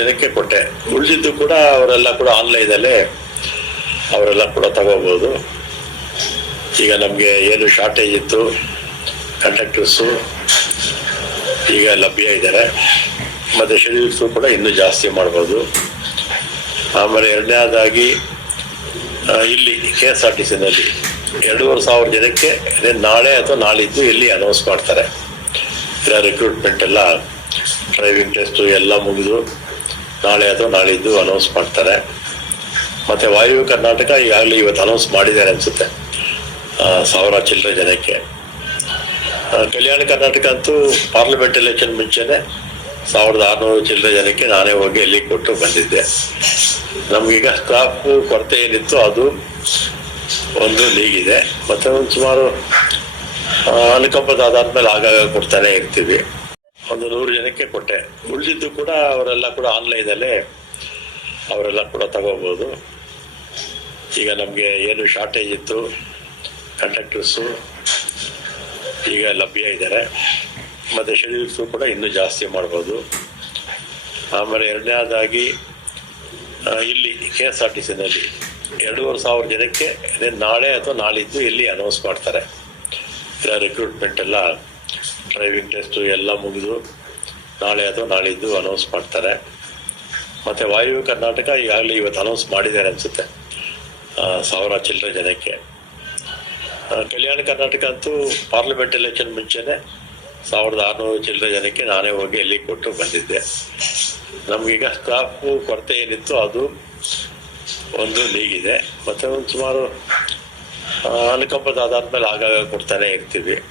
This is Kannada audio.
ಜನಕ್ಕೆ ಕೊಟ್ಟೆ. ಉಳಿದಿದ್ದು ಕೂಡ ಅವರೆಲ್ಲ ಕೂಡ ಆನ್ಲೈನಲ್ಲೇ ಅವರೆಲ್ಲ ಕೂಡ ತಗೋಬೋದು. ಈಗ ನಮಗೆ ಏನು ಶಾರ್ಟೇಜ್ ಇತ್ತು ಕಂಡಕ್ಟರ್ಸು ಈಗ ಲಭ್ಯ ಇದ್ದಾರೆ. ಮತ್ತು ಶೆಡ್ಯೂಲ್ಸು ಕೂಡ ಇನ್ನೂ ಜಾಸ್ತಿ ಮಾಡ್ಬೋದು. ಆಮೇಲೆ ಎರಡನೇದಾಗಿ ಇಲ್ಲಿ ಕೆ ಎಸ್ ಆರ್ ಟಿ ಸಿನಲ್ಲಿ ಎರಡೂವರೆ ಸಾವಿರ ಜನಕ್ಕೆ ನಾಳೆ ಅಥವಾ ನಾಳಿದ್ದು ಇಲ್ಲಿ ಅನೌನ್ಸ್ ಮಾಡ್ತಾರೆ. ರಿಕ್ರೂಟ್ಮೆಂಟ್ ಎಲ್ಲ ಡ್ರೈವಿಂಗ್ ಟೆಸ್ಟು ಎಲ್ಲ ಮುಗಿದು, ನಾಳೆ ಅಥವಾ ನಾಳಿದ್ದು ಅನೌನ್ಸ್ ಮಾಡ್ತಾರೆ. ಮತ್ತು ವಾಯು ಕರ್ನಾಟಕ ಈಗಾಗಲೇ ಇವತ್ತು ಅನೌನ್ಸ್ ಮಾಡಿದ್ದಾರೆ ಅನಿಸುತ್ತೆ. ಸಾವಿರ ಚಿಲ್ಲರೆ ಜನಕ್ಕೆ. ಕಲ್ಯಾಣ ಕರ್ನಾಟಕ ಅಂತೂ ಪಾರ್ಲಿಮೆಂಟ್ ಎಲೆಕ್ಷನ್ ಮುಂಚೆನೆ ಸಾವಿರದ ಆರುನೂರು ಚಿಲ್ಲರೆ ಜನಕ್ಕೆ ನಾನೇ ಹೋಗಿ ಅಲ್ಲಿ ಕೊಟ್ಟು ಬಂದಿದ್ದೆ. ನಮಗೀಗ ಸ್ಟಾಫ್ ಕೊರತೆ ಏನಿತ್ತು ಅದು ಒಂದು ಲೀಗಿದೆ ಮತ್ತೆ ಒಂದು ಸುಮಾರು ಅನುಕಂಪದ ಮೇಲೆ ಆಗಾಗ ಕೊಡ್ತಾನೆ ಇರ್ತೀವಿ. ಒಂದು ನೂರು ಜನಕ್ಕೆ ಕೊಟ್ಟೆ. ಉಳಿದಿದ್ದು ಕೂಡ ಅವರೆಲ್ಲ ಕೂಡ ಆನ್ಲೈನಲ್ಲೇ ಅವರೆಲ್ಲ ಕೂಡ ತಗೋಬೋದು. ಈಗ ನಮಗೆ ಏನು ಶಾರ್ಟೇಜ್ ಇತ್ತು ಕಂಡಕ್ಟರ್ಸು ಈಗ ಲಭ್ಯ ಇದ್ದಾರೆ ಮತ್ತು ಶೆಡ್ಯೂಲ್ಸು ಕೂಡ ಇನ್ನೂ ಜಾಸ್ತಿ ಮಾಡ್ಬೋದು. ಆಮೇಲೆ ಎರಡನೇದಾಗಿ ಇಲ್ಲಿ ಕೆ ಎಸ್ ಆರ್ ಟಿ ಸಿನಲ್ಲಿ ಎರಡೂವರೆ ಸಾವಿರ ಜನಕ್ಕೆ ನಾಳೆ ಅಥವಾ ನಾಳಿದ್ದು ಇಲ್ಲಿ ಅನೌನ್ಸ್ ಮಾಡ್ತಾರೆ. ರಿಕ್ರೂಟ್ಮೆಂಟ್ ಎಲ್ಲ ಡ್ರೈವಿಂಗ್ ಟೆಸ್ಟು ಎಲ್ಲ ಮುಗಿದು ನಾಳೆ ಅಥವಾ ನಾಳಿದ್ದು ಅನೌನ್ಸ್ ಮಾಡ್ತಾರೆ. ಮತ್ತು ವಾಯು ಕರ್ನಾಟಕ ಈಗಾಗಲೇ ಇವತ್ತು ಅನೌನ್ಸ್ ಮಾಡಿದ್ದಾರೆ ಅನಿಸುತ್ತೆ. ಸಾವಿರ ಚಿಲ್ಲರೆ ಜನಕ್ಕೆ. ಕಲ್ಯಾಣ ಕರ್ನಾಟಕ ಅಂತೂ ಪಾರ್ಲಿಮೆಂಟ್ ಎಲೆಕ್ಷನ್ ಮುಂಚೆನೆ ಸಾವಿರದ ಆರುನೂರು ಚಿಲ್ಲರೆ ಜನಕ್ಕೆ ನಾನೇ ಹೋಗಿ ಅಲ್ಲಿ ಕೊಟ್ಟು ಬಂದಿದ್ದೆ. ನಮಗೀಗ ಸ್ಟಾಫ್ ಕೊರತೆ ಏನಿತ್ತು ಅದು ಒಂದು ಲೀಗಿದೆ. ಮತ್ತೆ ಒಂದು ಸುಮಾರು ಆ, ಅನುಕಂಪದ ಆಧಾರದ ಮೇಲೆ ಆಗಾಗ ಕೊಡ್ತಾನೆ ಇರ್ತೀವಿ.